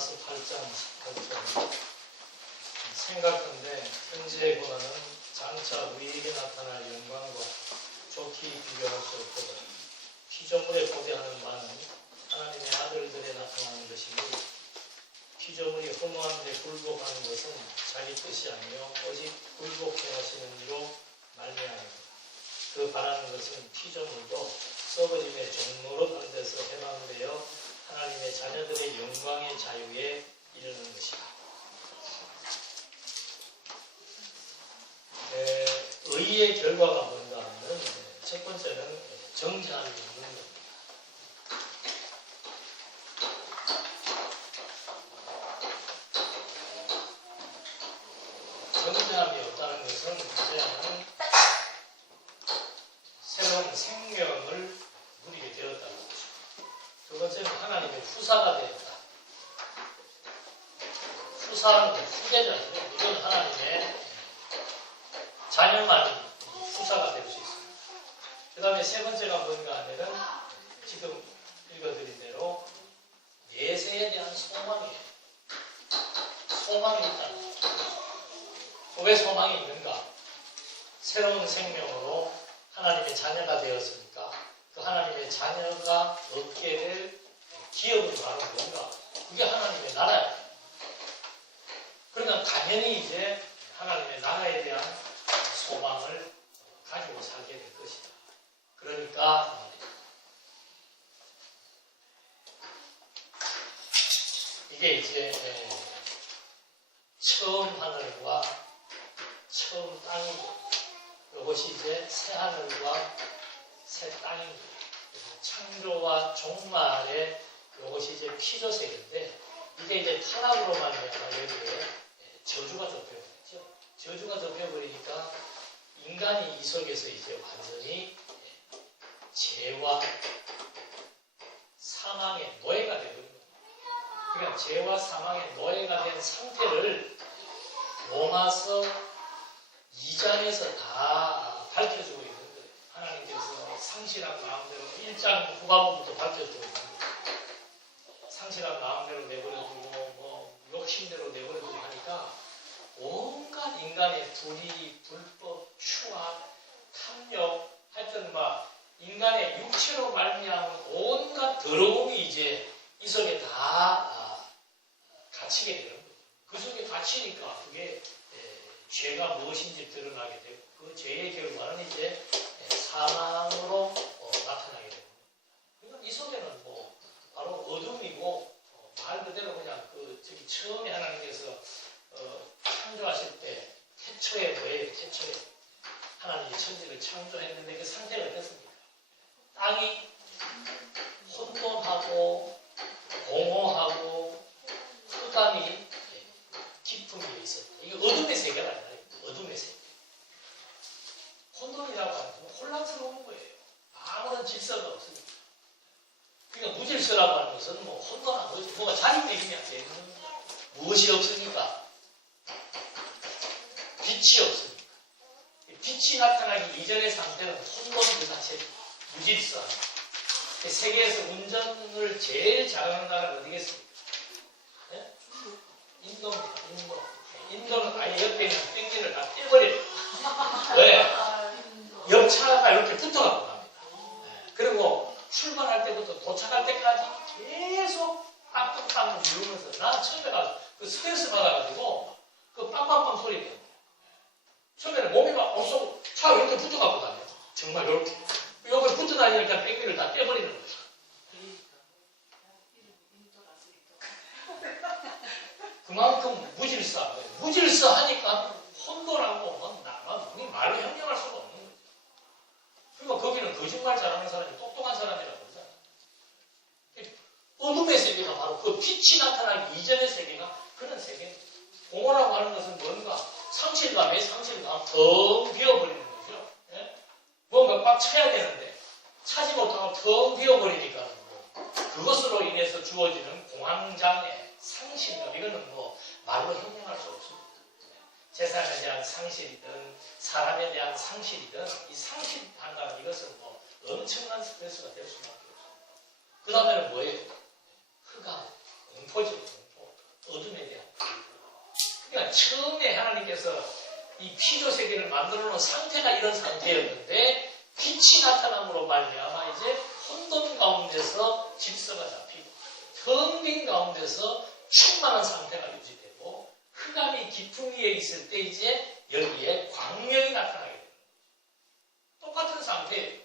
로마서 8장 18절 생각컨대 현재의 고난은 장차 우리에게 나타날 영광과 좋게 비교할 수 없거든 피조물에 고대하는 바는 하나님의 아들들에 나타나는 것이니 피조물이 허무한 데 굴복하는 것은 자기 뜻이 아니요 오직 굴복해 하시는 이로 말미암이다. 그 바라는 것은 피조물도 썩어짐의 종로로 반대서 해방되어 하나님의 자녀들의 영광의 자유에 이르는 것이다. 의의 결과가 뭔가 하면 첫 번째는 정죄함이 없는 겁니다. 정죄함이 없다는 것은 이제는 새로운 생명을 누리게 되었다는 거죠. 두 번째는 하나님의 후사가 되었다. 후사는 후계자죠. 이건 하나님의 자녀만이 후사가 될 수 있습니다. 그 다음에 세 번째가 뭔가 하면은 지금 읽어드린 대로 예세에 대한 소망이에요. 소망이 있다는 거죠. 왜 소망이 있는가? 새로운 생명으로 하나님의 자녀가 되었으니까 그 하나님의 자녀가 얻게 될 기업은 바로 뭔가? 그게 하나님의 나라예요. 그러니까 당연히 이제 하나님의 나라에 대한 소망을 가지고 살게 될 것이다. 그러니까 이게 이제 처음 하늘과 처음 땅이고 이것이 이제 새 하늘과 새 땅입니다. 창조와 종말의 이것이 이제 피조세계인데 이게 이제 타락으로 말미암아 여기에 저주가 접혀버렸죠. 저주가 접혀버리니까 인간이 이 속에서 이제 완전히 죄와 사망의 노예가 되거든요. 그러니까 죄와 사망의 노예가 된 상태를 로마서 2장에서 다 밝혀주고 있는 거예요. 하나님께서 상실한 마음대로 1장 후반부부터 밝혀주고 있는 거예요. 상실한 마음대로 내버려두고 욕심대로 내버려두고 하니까 온갖 인간의 불의, 불법, 추악, 탐욕 하여튼 인간의 육체로 말미암은 온갖 더러움이 이제 이 속에 다 갇히게 되는 거죠. 그 속에 갇히니까 그게 죄가 무엇인지 드러나게 되고 그 죄의 결과는 이제 사망으로 나타나게 되고 그러니까 이 속에는 바로 어둠이고 말 그대로 그냥 처음에 하나님께서 창조하실 때 태초에 뭐예요? 태초에 하나님이 천지를 창조했는데 그 상태가 어떻습니까? 땅이 혼돈하고 공허하고 흑암이 깊은 게 있었다. 이게 어둠의 세계가 아니라 어둠의 세계. 혼돈이라고 하는 건 혼란스러운 거예요. 아무런 질서가 없으니까. 그러니까 무질서라고 하는 것은 혼돈한 거지. 뭐가 자리매김이 안 되는 겁니다. 무엇이 없으니까? 빛이 없으니까. 빛이 나타나기 이전의 상태는 혼돈 그 자체입니다. 무질서. 세계에서 운전을 제일 잘하는 나라가 어디겠습니까? 네? 인도입니다. 인도는 아예 옆에 있는 땡기를 다 떼버려요. 왜? 옆차가 이렇게 붙어갖고 갑니다. 그리고 출발할 때부터 도착할 때까지 계속 빵빵빵 누르면서 난 처음에 가서 그 스트레스 받아가지고 그 빵빵빵 소리 때문에 처음에는 몸이 막 없어 차가 이렇게 붙어갖고 다녀요. 정말 이렇게 여기 붙어 다니니까 땡기를 다 떼버리는 거죠. 그만큼 무질서하니까 혼돈하고 우리 말로 형용할 수가 없는 거죠. 그리고 거기는 거짓말 잘하는 사람이 똑똑한 사람이라고 그러잖아요. 어둠의 세계가 바로 그 빛이 나타나기 이전의 세계가 그런 세계입니다. 공허라고 하는 것은 뭔가 상실감 텅 비어버리는 거죠. 예? 뭔가 꽉 차야 되는데 차지 못하고 텅 비어버리니까 그것으로 인해서 주어지는 공황장애, 상실감 이거는 말로 형용할 수 없습니다. 세상에 대한 상실이든 사람에 대한 상실이든 이 상실 판단은 이것은 엄청난 스트레스가 될 수밖에 없습니다. 그 다음에는 뭐예요? 흑암, 공포죠. 공포. 그러니까 처음에 하나님께서 이 피조 세계를 만들어 놓은 상태가 이런 상태였는데 빛이 나타남으로 말미암아 이제 혼돈 가운데서 질서가 잡히고 텅 빈 가운데서 충만한 상태가 유지되고 흑암이 깊은 위에 있을 때 이제 여기에 광명이 나타나게 됩니다. 똑같은 상태예요.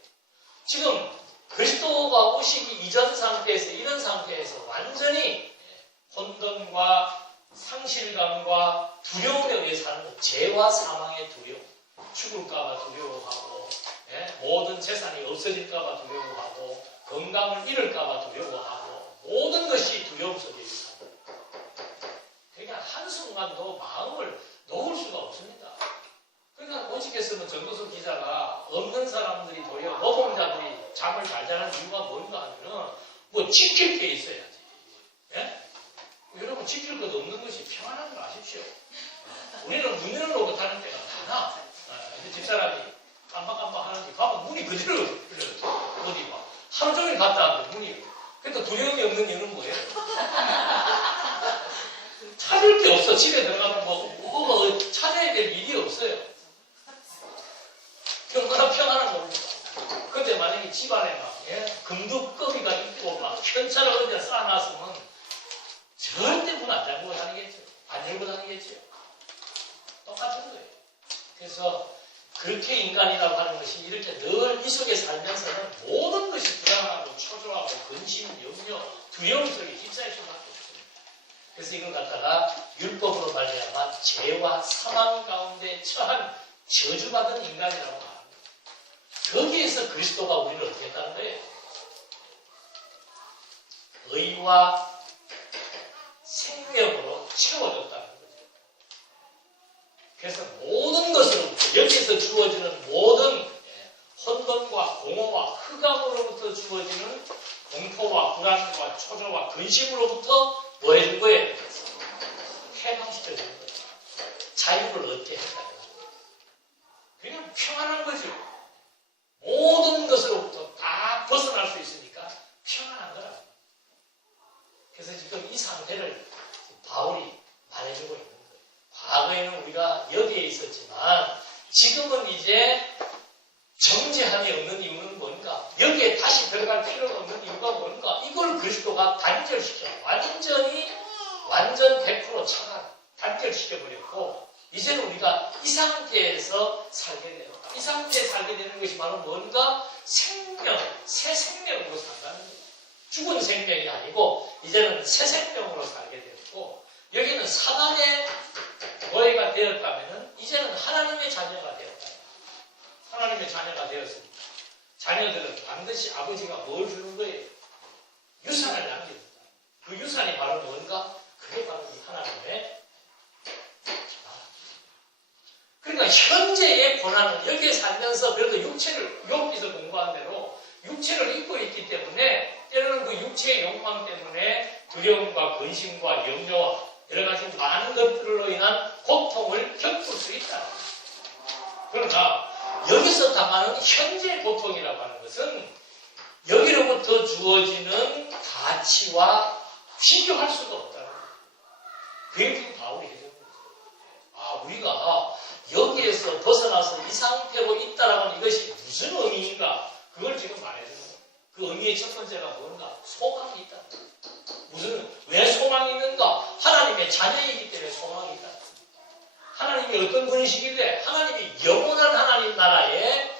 지금 그리스도가 오시기 이전 상태에서 이런 상태에서 완전히 혼돈과 상실감과 두려움에 의해 사는 죄와 사망의 두려움, 죽을까봐 두려워하고 모든 재산이 없어질까봐 두려워하고 건강을 잃을까봐 두려워하고 모든 것이 두려움 속에 있습니다. 그러니까 한순간도 마음을 놓을 수가 없습니다. 그러니까 오직했으면 전도서 기자가 없는 사람들이 도리어 노동자들이 잠을 잘 자는 이유가 뭔가 하면은 뭐 지킬 게 있어야지. 예? 여러분 지킬 것 없는 것이 평안한 걸 아십시오. 우리는 문을 놓고 타는 때가 많아. 집사람이 깜빡깜빡 하는데 가면 문이 그대로 열려. 어디 봐. 하루 종일 갔다 왔는데 문이. 그러니까 두려움이 없는 이유는 뭐예요? 찾을 게 없어. 집에 들어가면 뭐 찾아야 될 일이 없어요. 얼마나 평안한 겁니까? 근데 만약에 집안에 막 금두꺼비가 있고 막 현찰을 어디다 쌓아놨으면 절대 문 안 잠그고 다니겠죠. 안 열고 다니겠죠. 똑같은 거예요. 그래서 그렇게 인간이라고 하는 것이 이렇게 늘 이 속에 살면서는 모든 것이 불안하고 초조하고 근심, 염려, 두려움 속에 휩싸일 수밖에 없습니다. 그래서 이걸 갖다가 율법으로 말미암아 죄와 사망 가운데 처한 저주받은 인간이라고 합니다. 거기에서 그리스도가 우리를 어떻게 했다는 거예요? 의와 생명으로 채워줬다는 거죠. 그래서 모든 것으로부터 여기서 주어지는 모든 혼돈과 공허와 흑암으로부터 주어지는 공포와 불안과 초조와 근심으로부터 뭐 해준 거예요? 해방시켜주는 거죠. 자유를 얻게 했다는 거죠. 그냥 평안한 거죠. 모든 것으로부터 다 벗어날 수 있으니까 평안한 거라. 그래서 지금 이 상태를 바울이 말해주고 있는 거예요. 과거에는 우리가 여기에 있었지만 지금은 이제 정죄함이 없는 이유는 뭔가? 여기에 다시 들어갈 필요가 없는 이유가 뭔가? 이걸 그리스도가 단절시켜. 완전 100% 차단, 단절시켜버렸고 이제는 우리가 이 상태에서 살게 돼요. 이 상태에 살게 되는 것이 바로 뭔가? 생명, 새 생명으로 산다는 거예요. 죽은 생명이 아니고 이제는 새 생명으로 살게 되었고 여기는 사단의 노예가 되었다면 이제는 하나님의 자녀가 되었다. 하나님의 자녀가 되었습니다. 자녀들은 반드시 아버지가 뭘 주는 거예요? 유산을 남깁니다. 그 유산이 바로 뭔가? 그게 바로 이 하나님의 그러니까 현재의 고난은 여기에 살면서 그래도 육체를 욥기서 공부한 대로 육체를 입고 있기 때문에 때로는 그 육체의 욕망 때문에 두려움과 근심과 염려와 여러 가지 많은 것들로 인한 고통을 겪을 수 있다. 그러나 여기서 당하는 현재 고통이라고 하는 것은 여기로부터 주어지는 가치와 비교할 수가 없다는 거예요. 그게 지금 바울이 해주는 거예요. 우리가 여기에서 벗어나서 이 상태로 있다라고 하는 이것이 무슨 의미인가? 그걸 지금 말해주는 거예요. 그 의미의 첫 번째가 뭔가? 소망이 있다. 왜 소망이 있는가? 하나님의 자녀이기 때문에 소망이 있다. 하나님이 어떤 분이시길래? 하나님이 영원한 하나님 나라의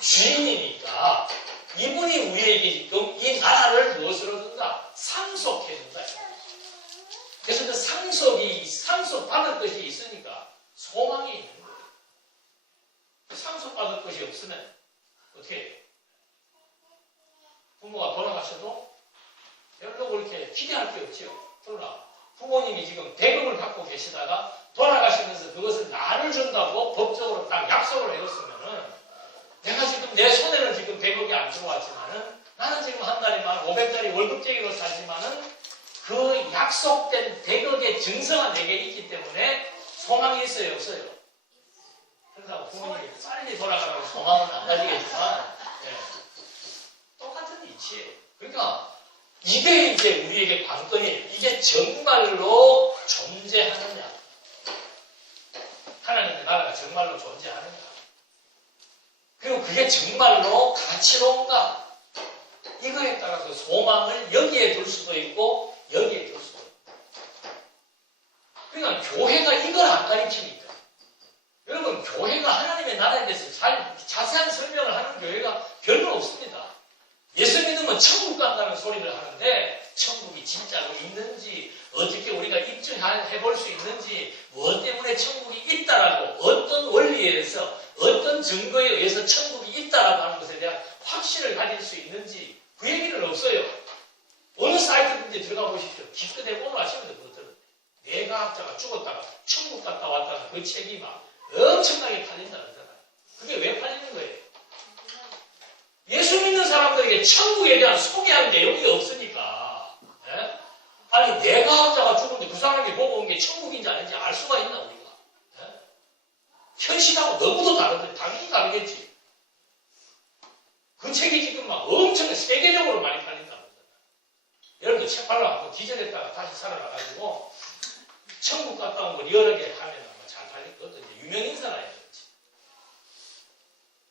주인이니까 이분이 우리에게 지금 이 나라를 무엇으로 준다? 상속해 준다. 그래서 그 상속받을 것이 있으니까 소망이 있는 거예요. 상속받을 것이 없으면 어떻게 해요? 부모가 돌아가셔도 별로 그렇게 기대할 게 없죠. 그러나 부모님이 지금 대금을 갖고 계시다가 돌아가시면서 그것을 나를 준다고 법적으로 딱 약속을 해줬으면은 내가 지금 내 손에는 지금 100억이 안 들어왔지만은 나는 지금 한 달에만 500달이 월급쟁이로 살지만은 그 약속된 100억의 증서가 내게 있기 때문에 소망이 있어요, 없어요? 그런다고 부모님이 빨리 돌아가라고 소망은 안 가지겠지만 똑같은 이치예요. 그러니까 이게 이제 우리에게 관건이에요. 이게 정말로 존재하느냐. 정말로 존재하는가? 그리고 그게 정말로 가치로운가? 이거에 따라서 소망을 여기에 둘 수도 있고 여기에 둘 수도 있고. 그러니까 교회가 이걸 안 가르치니까. 여러분, 교회가 하나님의 나라에 대해서 자세한 설명을 하는 교회가 별로 없습니다. 예수 믿으면 천국 간다는 소리를 하는데 천국이 진짜로 있는지, 어떻게 우리가 입증해 볼 수 있는지, 무엇 때문에 천국이 있다라고, 어떤 원리에 의해서, 어떤 증거에 의해서 천국이 있다라고 하는 것에 대한 확신을 가질 수 있는지 그 얘기는 없어요. 어느 사이트든지 들어가 보십시오. 기껏해 오늘 아침에 그거든. 뇌과학자가 죽었다가 천국 갔다 왔다는 그 책이 막 엄청나게 팔린다 그러잖아요. 그게 왜 팔리는 거예요? 예수 믿는 사람들에게 천국에 대한 소개한 내용이 없으니까. 예? 아니, 뇌과학자가 죽었는데 그 사람이 보고 온 게 천국인지 아닌지 알 수가 있나 우리가? 예? 현실하고 너무도 다른데 당연히 다르겠지. 그 책이 지금 막 엄청 세계적으로 많이 팔린다고 그러잖아요. 여러분들 책 팔러 한번 기절했다가 다시 살아나가지고 천국 갔다 온 거 리얼하게 하면 아마 잘 팔릴 것 같은데 유명인사라야 그렇지.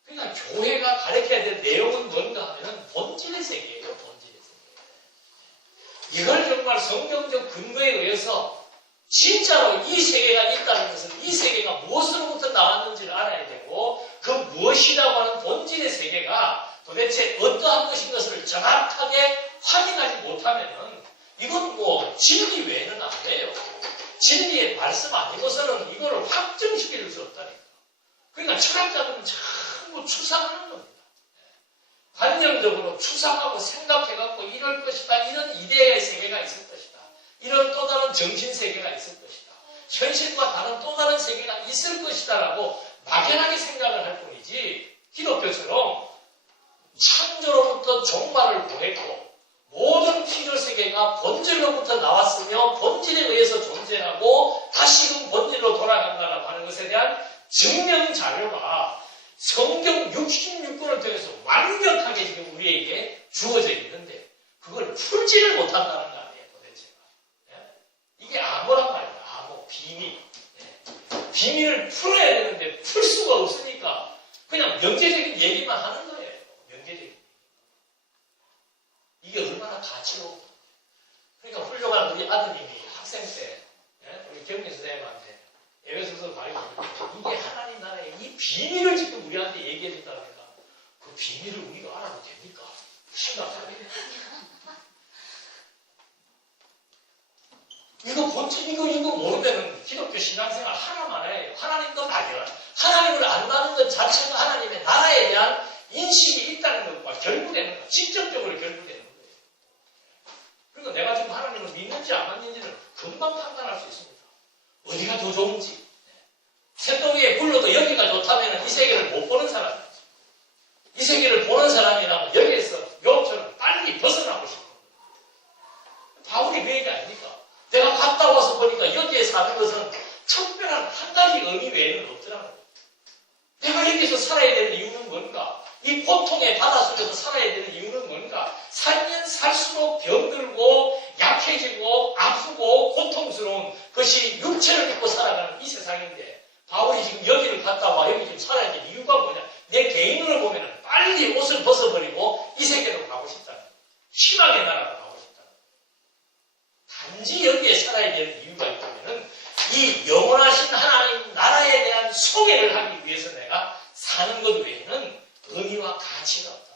그러니까 교회가 가르쳐야 될 내용은 뭔가 하면 본질의 세계예요. 본질의 세계. 이걸 정말 성경적 근거에 의해서 진짜로 이 세계가 있다는 것은 이 세계가 무엇으로부터 나왔는지를 알아야 되고 그 무엇이라고 하는 본질의 세계가 도대체 어떠한 것인 것을 정확하게 확인하지 못하면은 이건 뭐 진리 외에는 안 돼요. 진리의 말씀 아니고서는 이거를 확정시킬 수 없다니까. 그러니까 철학자들은 전부 추상하는 겁니다. 관념적으로 추상하고 생각해갖고 이럴 것이다. 이런 이데의 세계가 있을 것이다. 이런 또 다른 정신세계가 있을 것이다. 현실과 다른 또 다른 세계가 있을 것이다 라고 막연하게 생각을 할 뿐이지 기독교처럼 창조로부터 종말을 보냈고 모든 필요세계가 본질로부터 나왔으며 본질에 의해서 존재하고 다시금 본질로 돌아간다라고 하는 것에 대한 증명자료가 성경 66권을 통해서 완벽하게 지금 우리에게 주어져 있는데 그걸 풀지를 못한다는 거 아니에요, 도대체가. 예? 이게 암호란 말이에요, 암호, 비밀. 예? 비밀을 풀어야 되는데 풀 수가 없으니까 그냥 명제적인 얘기만 하는 거예요. 명제적인. 이게 얼마나 가치로워. 그러니까 훌륭한 우리 아드님이 학생 때 우리 경리 선생님한테 에베소서 가르치고 이게 하나님 나라의 이 비밀을 지금 우리한테 얘기해 준다니까 그 비밀을 우리가 알아도 됩니까? 심각하게. 이거 본질 이거 모르면은 기독교 신앙생활 하나만 해요. 하나님도 막연한 하나님을 안다는 것 자체가 하나님의 나라에 대한 인식이 있다는 것과 결부되는 거, 직접적으로 결부되는 거예요. 그러니까 내가 지금 하나님을 믿는지 안 믿는지는 금방 판단할 수 있습니다. 어디가 더 좋은지. 새똥위에 굴러도 여기가 좋다면 이 세계를 못 보는 사람이죠. 이 세계를 보는 사람이라면 여기에서 욥처럼 빨리 벗어나고 싶어. 바울이 그 얘기 아닙니까? 내가 갔다 와서 보니까 여기에 사는 것은 특별한 한 가지 의미 외에는 없더라는 거예요. 내가 여기서 살아야 되는 이유는 뭔가? 이 고통의 바다 속에서 살아야 되는 이유는 뭔가? 살면 살수록 병들고 약해지고 아프고 고통스러운 것이 육체를 입고 살아가는 이 세상인데 바울이 지금 여기를 갔다 와 여기 지금 살아야 될 이유가 뭐냐? 내 개인으로 보면 빨리 옷을 벗어버리고 이 세계로 가고 싶다는 거예요. 희망의 나라로 가고 싶다는 거예요. 단지 여기에 살아야 되는 이유가 있다면 이 영원하신 하나님 나라에 대한 소개를 하기 위해서 내가 사는 것 외에는 의미와 가치가 없다.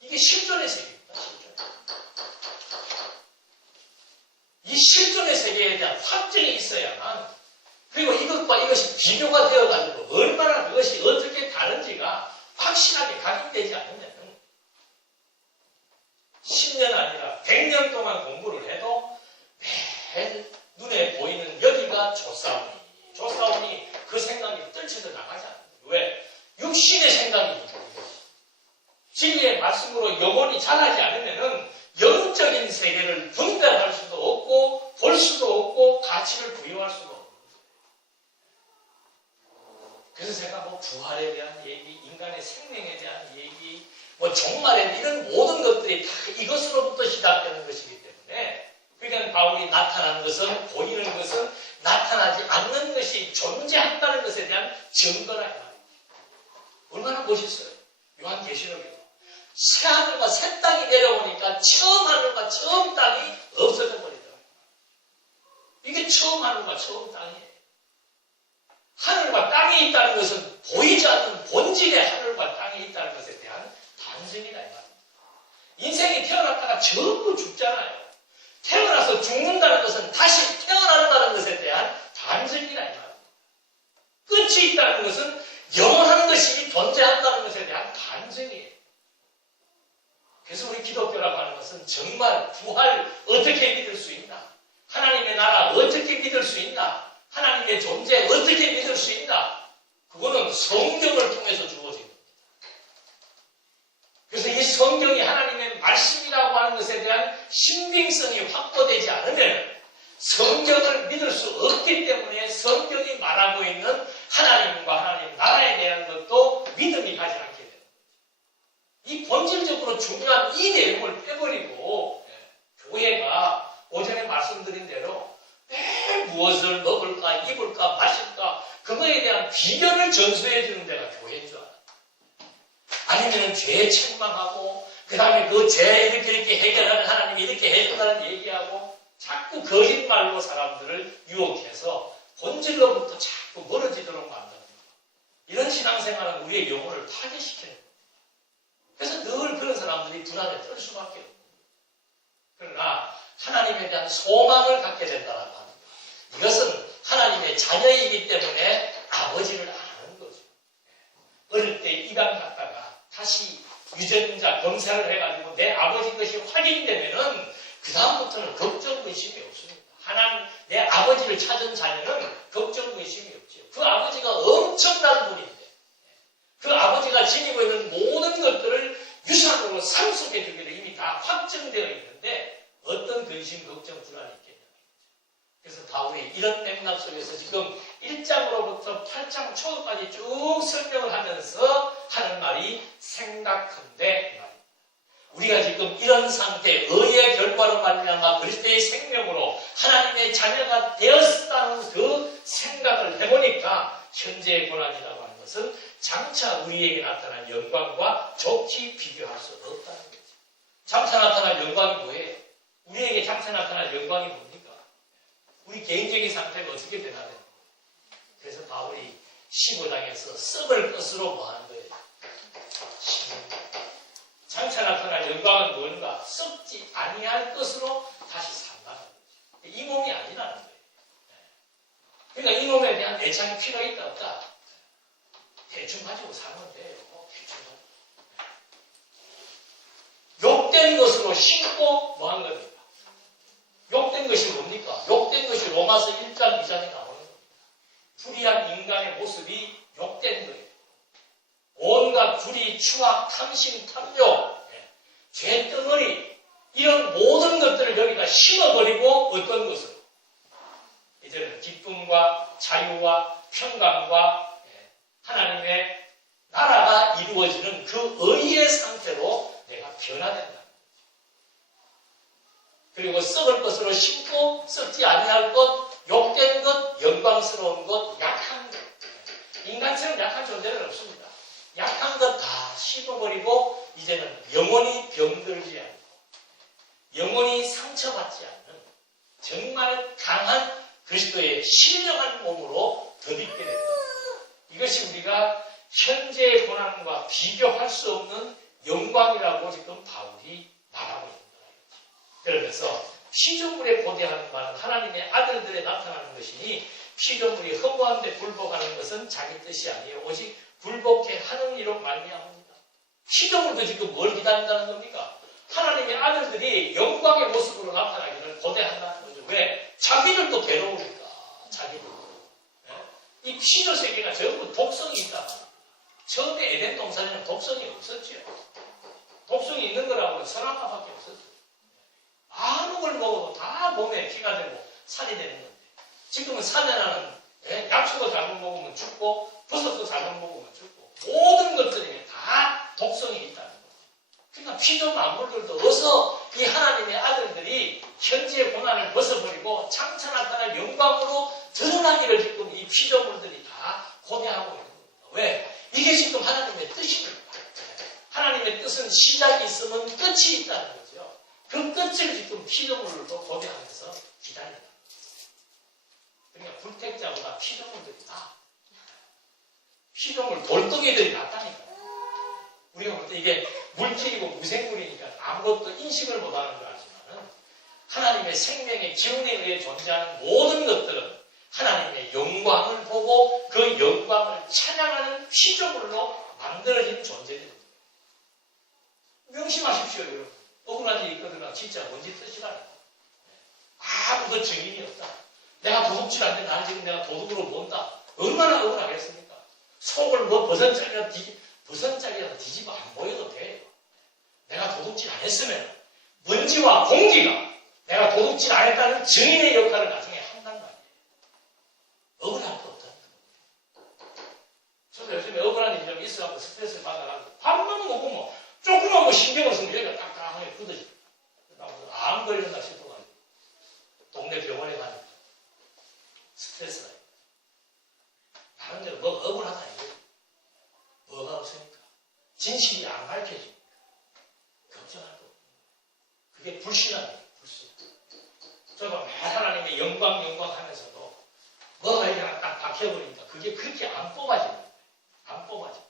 이게 실존의 세계입니다. 실존. 이 실존의 세계에 대한 확증이 있어야만 그리고 이것과 이것이 비교가 되어가지고 얼마나 그것이 어떻게 다른지가 확실하게 각인되지 않으면 10년 아니라 100년 동안 공부를 해도 매일 눈에 보이는 여기가 조사오니 그 생각이 떨쳐져 나가지 않아요. 왜? 육신의 생각이니까. 진리의 말씀으로 영혼이 자라지 않으면 영적인 세계를 분별할 수도 없고 볼 수도 없고 가치를 부여할 수도 없고. 그래서 제가 뭐 부활에 대한 얘기, 인간의 생명에 대한 얘기, 뭐 종말에 대한 이런 모든 것들이 다 이것으로부터 시작되는 것이기 때문에 그러니까 바울이 나타난 것은 보이는 것은 나타나지 않는 것이 존재한다는 것에 대한 증거라 이 말이에요. 얼마나 멋있어요. 요한계시록에 새하늘과 새 땅이 내려오니까 처음 하늘과 처음 땅이 없어져 버리더라고요. 이게 처음 하늘과 처음 땅이에요. 하늘과 땅이 있다는 것은 보이지 않는 본질의 하늘과 땅이 있다는 것에 대한 단증이다 이 말입니다. 인생이 태어났다가 전부 죽잖아요. 태어나서 죽는다는 것은 다시 태어난다는 것에 대한 단증이다 이 말입니다. 끝이 있다는 것은 영원한 것이 존재한다는 것에 대한 단증이에요. 그래서 우리 기독교라고 하는 것은 정말 부활 어떻게 믿을 수 있나? 하나님의 나라 어떻게 믿을 수 있나? 하나님의 존재 어떻게 믿을 수 있나? 그거는 성경을 통해서 주어진 겁니다. 그래서 이 성경이 하나님의 말씀이라고 하는 것에 대한 신빙성이 확보되지 않으면 성경을 믿을 수 없기 때문에 성경이 말하고 있는 하나님과 하나님 나라에 대한 것도 믿음이 가지 않게 됩니다. 이 본질적으로 중요한 이 내용을 빼버리고 교회가 오전에 말씀드린 대로 매일 무엇을 먹을까, 입을까, 마실까 그거에 대한 비결을 전수해 주는 데가 교회인 줄 알아요. 아니면 죄 책망하고 그 다음에 그 죄 이렇게 해결하는 하나님이 이렇게 해준다는 얘기하고 자꾸 거짓말로 사람들을 유혹해서 본질로부터 자꾸 멀어지도록 만듭니다. 이런 신앙생활은 우리의 영혼을 파괴시키는 거예요. 그래서 늘 그런 사람들이 불안에 떨 수밖에 없습니다. 그러나 하나님에 대한 소망을 갖게 된다고 합니다. 이것은 하나님의 자녀이기 때문에 아버지를 아는 거죠. 어릴 때 입양 갔다가 다시 유전자 검사를 해가지고 내 아버지인 것이 확인되면은 그 다음부터는 걱정 의심이 없습니다. 하나님 내 아버지를 찾은 자녀는 걱정 의심이 없죠. 그 아버지가 엄청난 분인데 그 아버지가 지니고 있는 모든 것들을 유산으로 상속해 주기로 이미 다 확정되어 있는데 어떤 근심, 걱정, 불안이 있겠냐. 그래서 바울이 이런 맥락 속에서 지금 1장으로부터 8장 초까지 쭉 설명을 하면서 하는 말이 생각한데 이 말입니다. 우리가 지금 이런 상태, 의의 결과로 말미암아 그리스도의 생명으로 하나님의 자녀가 되었다는 그 생각을 해보니까 현재의 고난이라고 하는 것은 장차 우리에게 나타난 영광과 좋게 비교할 수 없다는 거죠. 장차 나타날 영광이 뭐예요? 우리에게 장차 나타날 영광이 뭡니까? 우리 개인적인 상태가 어떻게 되나 돼요? 그래서 바울이 15장에서 썩을 것으로 뭐 하는 거예요? 장차 나타날 영광은 뭔가? 썩지 아니할 것으로 다시 산다는 거죠. 이 몸이 아니라는 거예요. 그러니까 이 몸에 대한 애착이 필요가 있다 없다? 대충 가지고 살면 돼요. 대충 가지고. 욕된 것으로 신고 뭐 한 겁니까? 욕된 것이 뭡니까? 욕된 것이 로마서 1장 2장에 나오는 겁니다. 불의한 인간의 모습이 욕된 거예요. 온갖 불의, 추악, 탐심, 탐욕, 죄덩어리 이런 모든 것들을 여기다 심어버리고 어떤 것으로? 이제는 기쁨과 자유와 평강과 하나님의 나라가 이루어지는 그 의의 상태로 내가 변화된다. 그리고 썩을 것으로 심고 썩지 아니할 것, 욕된 것, 영광스러운 것, 약한 것. 인간처럼 약한 존재는 없습니다. 약한 것 다 씹어버리고 이제는 영원히 병들지 않고 영원히 상처받지 않는 정말 강한 그리스도의 신령한 몸으로 덧입게 된다. 이것이 우리가 현재의 고난과 비교할 수 없는 영광이라고 지금 바울이 말하고 있는 거예요. 그러면서 피조물에 고대하는 바는 하나님의 아들들에 나타나는 것이니 피조물이 허무한데 굴복하는 것은 자기 뜻이 아니에요. 오직 굴복해 하는 이로 말미암습니다. 피조물도 지금 뭘 기다린다는 겁니까? 하나님의 아들들이 영광의 모습으로 나타나기를 고대한다는 거죠. 왜? 자기들도 괴로우니까. 자기들도. 이 피조 세계가 전부 독성이 있다. 처음에 에덴 동산에는 독성이 없었죠. 독성이 있는 거라고는 선악과밖에 없었죠. 아무 걸 먹어도 다 몸에 피가 되고 살이 되는 건데 지금은 사내나는 약초도 잘못 먹으면 죽고 버섯도 잘못 먹으면 죽고 모든 것들이 다 독성이 있다는 거예요. 그러니까 피조 만물들도 어서 이 하나님의 아들들이 현재의 고난을 벗어버리고 장차 나타날 영광으로 드러나기를 지금 이 피조물들이 다 고대하고 있는 겁니다. 왜? 이게 지금 하나님의 뜻입니다. 하나님의 뜻은 시작이 있으면 끝이 있다는 거죠. 그 끝을 지금 피조물도 고대하면서 기다린다. 그러니까 불택자보다 피조물들이 나. 피조물 돌덩이들이 낫다니까. 우리가 볼 때 이게 물질이고 무생물이니까 아무것도 인식을 못하는 줄 알지만 하나님의 생명의 기운에 의해 존재하는 모든 것들은 하나님의 영광을 보고 그 영광을 찬양하는 피조물로 만들어진 존재입니다. 명심하십시오, 여러분. 억울한 일이 있거든요. 진짜 뭔지 뜻이라니까. 아무도 증인이 없다. 내가 도둑질 안 돼. 나는 지금 내가 도둑으로 본다. 얼마나 억울하겠습니까? 속을 뭐 버선짝이라도 뒤집어 안 보여도 돼요. 내가 도둑질 안 했으면 먼지와 공기가 내가 도둑질 안 했다는 증인의 역할을 나중에 한단 말이에요. 억울할 거 없다니까. 저도 요즘에 억울한 일이 좀 있어갖고 스트레스를 받아가지고 밥만 먹고 뭐 조금만 뭐 신경을 쓰면 여기가 딱딱하게 굳어져. 암 걸렸나 싶어가지고 동네 병원에 가니까 스트레스가 나름대로 뭐가 억울하다 이거예요. 뭐가 없으니까 진실이 안 밝혀지니까 걱정할 거 없는 거예요. 그게 불신앙이에요. 불신. 저도 매일 하나님의 영광 하면서도 뭐가 이렇게 딱 박혀버리니까 그게 그렇게 안 뽑아지는 거예요. 안 뽑아져.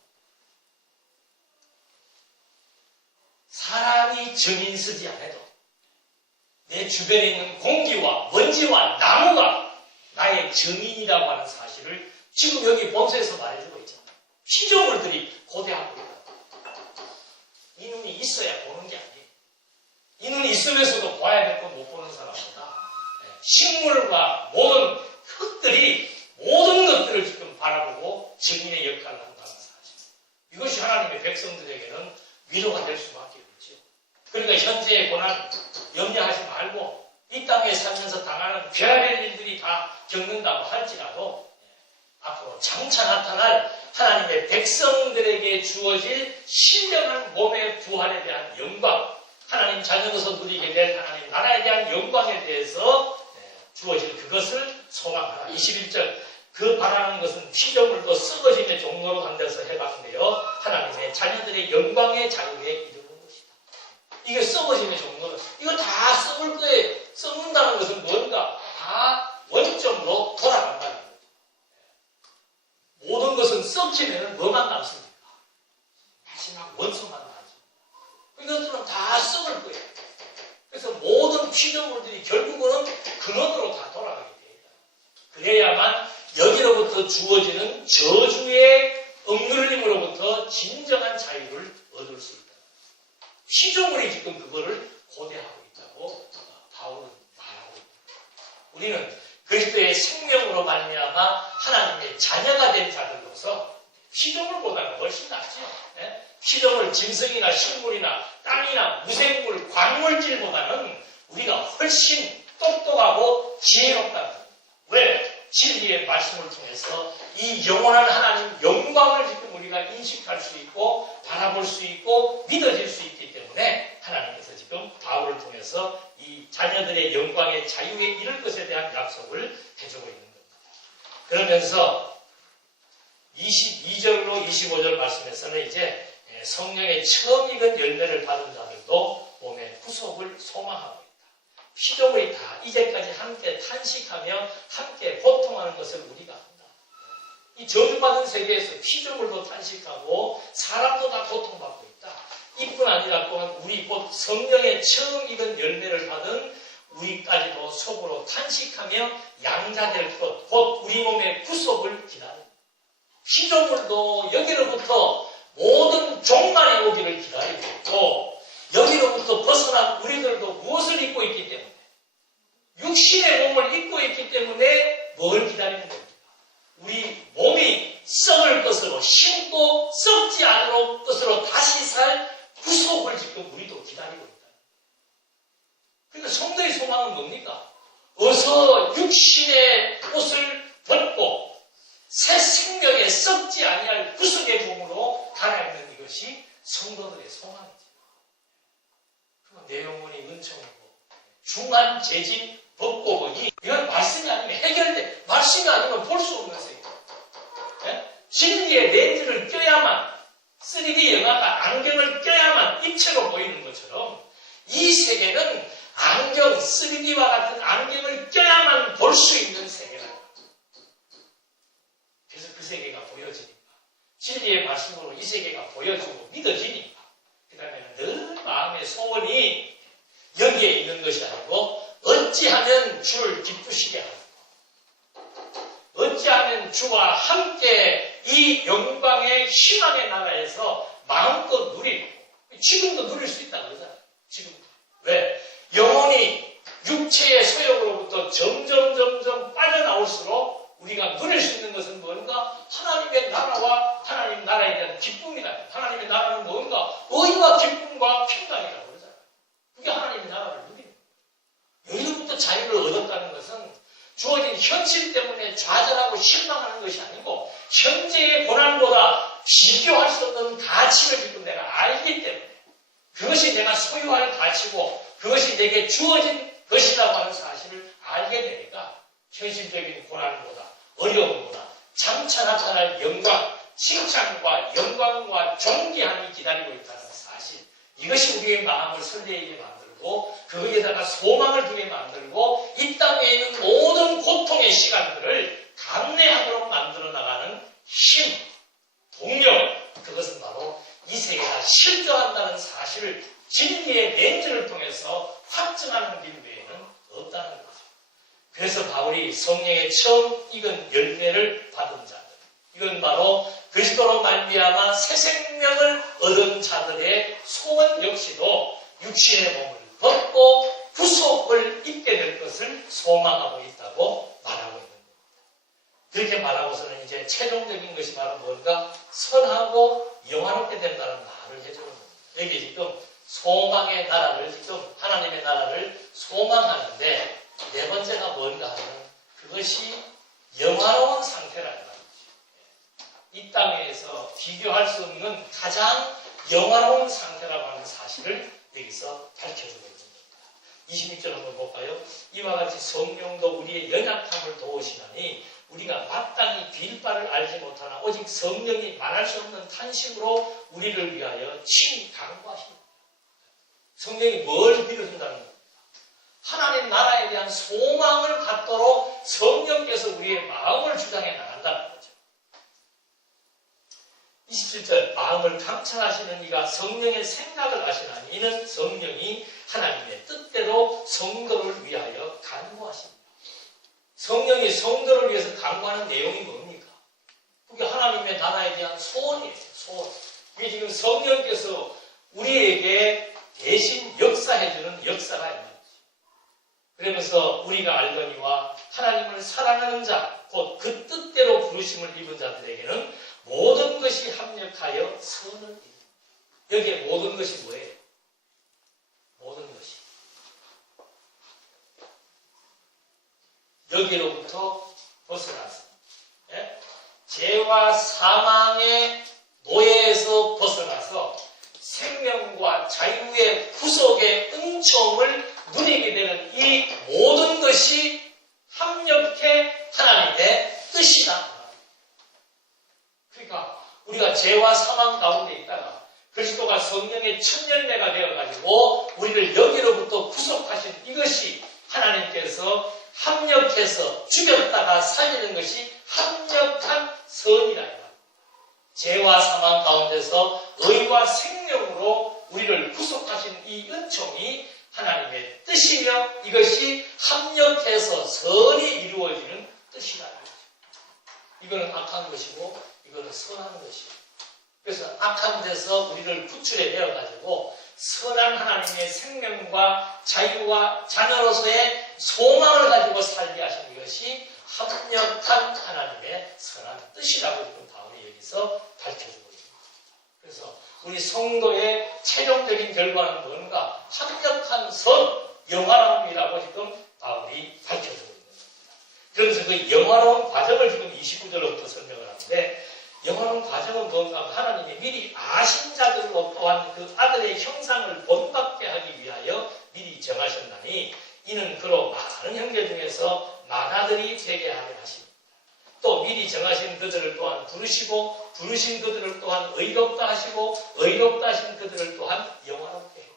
사람이 증인 쓰지 않아도 내 주변에 있는 공기와 먼지와 나무가 나의 증인이라고 하는 사실을 지금 여기 본서에서 말해주고 있잖아요. 피조물들이 고대하고 있다. 이 눈이 있어야 보는 게 아니에요. 이 눈이 있으면서도 봐야 될 건 못 보는 사람보다 식물과 모든 흙들이 모든 것들을 지금 바라보고 증인의 역할을 한다는 사실. 이것이 하나님의 백성들에게는 위로가 될 수밖에 없죠. 그러니까 현재의 고난 염려하지 말고 이 땅에 살면서 당하는 별의 일들이 다 겪는다고 할지라도 앞으로 장차 나타날 하나님의 백성들에게 주어질 신령한 몸의 부활에 대한 영광, 하나님 자녀로서 누리게 될 하나님 나라에 대한 영광에 대해서 주어질 그것을 소망하라. 21절 그 바라는 것은 피조물도 썩어짐의 종로로 간데서 해봤는데요. 하나님의 자녀들의 영광의 자유에 이르는 것이다. 이게 썩어짐의 종로로 이거 다 썩을 거예요. 썩는다는 것은 뭔가 다 원점으로 돌아간다는 거죠. 모든 것은 썩히면 뭐만 남습니까? 마지막 원소만 남습니다. 이것들은 다 썩을 거예요. 그래서 모든 피조물들이 결국은 근원으로 다 돌아가게 됩니다. 그래야만 여기로부터 주어지는 저주의 억눌림으로부터 진정한 자유를 얻을 수 있다. 피조물이 지금 그거를 고대하고 있다고 바울은 말하고 있다. 우리는 그리스도의 생명으로 말미암아 하나님의 자녀가 된 자들로서 피조물보다는 훨씬 낫죠. 피조물, 짐승이나 식물이나 땅이나 무생물, 광물질보다는 우리가 훨씬 똑똑하고 지혜롭다는 겁니다. 왜? 진리의 말씀을 통해서 이 영원한 하나님 영광을 지금 우리가 인식할 수 있고 바라볼 수 있고 믿어질 수 있기 때문에 하나님께서 지금 바울을 통해서 이 자녀들의 영광의 자유에 이를 것에 대한 약속을 해주고 있는 겁니다. 그러면서 22절로 25절 말씀에서는 이제 성령의 처음 익은 열매를 받은 자들도 몸의 구속을 소망하고 있다. 피조물이 다 이제까지 함께 탄식하며 함께 고통하는 것을 우리가 한다. 이 저주받은 세계에서 피조물도 탄식하고 사람도 다 고통받고 있다. 이뿐 아니라 또한 우리 곧 성령의 처음 익은 열매를 받은 우리까지도 속으로 탄식하며 양자될 것, 곧 우리 몸의 구속을 기다린다. 피조물도 여기로부터 모든 종말이 오기를 기다리고 있고 여기로부터 벗어난 우리들도 무엇을 입고 있기 때문에 육신의 몸을 입고 있기 때문에 뭘 기다리는 겁니까? 우리 몸이 썩을 것으로 신고 썩지 않을 것으로 다시 살 구속을 지금 우리도 기다리고 있다. 그러니까 성도의 소망은 뭡니까? 어서 육신의 옷을 벗고 새 생명에 썩지 아니할 구속의 몸으로 달아있는 이것이 성도들의 소망이죠. 내 영혼이 은총이고 중한 재짐 벗고 보니 이건 말씀이 아니면 해결돼. 말씀이 어찌하면 주를 기쁘시게 하고 어찌하면 주와 함께 이 영광의 희망의 나라에서 마음껏 누리고 지금도 누릴 수 있다 그러잖아요. 지금 왜? 영혼이 육체의 소욕으로부터 점점 빠져나올수록 우리가 누릴 수 있는 것은 뭔가? 하나님의 나라와 하나님 나라에 대한 기쁨이다. 하나님의 나라는 뭔가? 의와 기쁨과 평강이라고 그러잖아요. 그게 하나님의 나라를 누리는 거예요. 여기로부터 자유를 얻었다는 것은 주어진 현실 때문에 좌절하고 실망하는 것이 아니고 현재의 고난보다 비교할 수 없는 가치를 지금 내가 알기 때문에 그것이 내가 소유할 가치고 그것이 내게 주어진 것이라고 하는 사실을 알게 되니까 현실적인 고난보다 어려움보다 장차 나타날 영광, 칭찬과 영광과 존귀함이 기다리고 있다는 사실 이것이 우리의 마음을 설레게 만들고 거기에다가 소망을 두게 만들고 이 땅에 있는 모든 고통의 시간들을 감내하도록 만들어 나가는 힘, 동력 그것은 바로 이 세계가 실존한다는 사실을 진리의 렌즈를 통해서 확증하는 길 외에는 없다는 거죠. 그래서 바울이 성령의 처음 익은 열매를 받은 자들 이건 바로 그리스도로 말미암아 새 생명을 얻은 자들의 소원 역시도 육신의 몸을 벗고 구속을 입게 될 것을 소망하고 있다고 말하고 있는 겁니다. 그렇게 말하고서는 이제 최종적인 것이 바로 뭔가 선하고 영화롭게 된다는 말을 해주는 겁니다. 여기 지금 소망의 나라를 지금 하나님의 나라를 소망하는데 네 번째가 뭔가 하면 그것이 영화로운 상태라는 말이죠. 이 땅에서 비교할 수 없는 가장 영화로운 상태라고 하는 사실을 여기서 밝혀주고 있습니다. 26절 한번 볼까요? 이와 같이 성령도 우리의 연약함을 도우시나니 우리가 마땅히 빌 바를 알지 못하나 오직 성령이 말할 수 없는 탄식으로 우리를 위하여 친히 간구하십니다. 성령이 뭘 빌어준다는 겁니다. 하나님 나라에 대한 소망을 갖도록 성령께서 우리의 마음을 주장해 나간다는 거죠. 27절 마음을 감찰하시는 이가 성령의 생각을 아시나니 이는 성령이 하나님의 뜻대로 성도를 위하여 간구하십니다. 성령이 성도를 위해서 간구하는 내용이 뭡니까? 그게 하나님의 나라에 대한 소원이에요. 소원. 이게 지금 성령께서 우리에게 대신 역사해주는 역사가 있는 거죠. 그러면서 우리가 알거니와 하나님을 사랑하는 자, 곧 그 뜻대로 부르심을 입은 자들에게는 모든 것이 합력하여 선을 이룹니다. 여기에 모든 것이 뭐예요? 모든 것이. 여기로부터 벗어나서 죄와 사망의 노예에서 벗어나서 생명과 자유의 구속의 은총을 누리게 되는 이 모든 것이 합력해 하나님의 뜻이다. 그러니까 우리가 죄와 사망 가운데 있다가 그리스도가 성령의 첫 열매가 되어가지고 우리를 여기로부터 구속하신 이것이 하나님께서 합력해서 죽였다가 살리는 것이 합력한 선이라. 죄와 사망 가운데서 의와 생명으로 우리를 구속하신 이 은총이 하나님의 뜻이며 이것이 합력해서 선이 이루어지는 뜻이라. 이거는 악한 것이고 이거는 선한 것이고 그래서 악한 데서 우리를 구출해 내어가지고 선한 하나님의 생명과 자유와 자녀로서의 소망을 가지고 살게 하신 이것이 합력한 하나님의 선한 뜻이라고 지금 바울이 여기서 밝혀주고 있습니다. 그래서 우리 성도의 최종적인 결과는 뭔가? 합력한 선, 영화로움이라고 지금 바울이 밝혀주고 있는 겁니다. 그러면서 그 영화로운 과정을 지금 29절부터 설명을 하는데 영화로운 과정은 뭔가? 하나님이 미리 아신 자들로 또한 그 아들의 형상을 본받게 하기 위하여 미리 정하셨나니 이는 그로 많은 형제 중에서 많아들이 되게 하려 하십니다. 또 미리 정하신 그들을 또한 부르시고 부르신 그들을 또한 의롭다 하시고 의롭다 하신 그들을 또한 영화롭게 해요.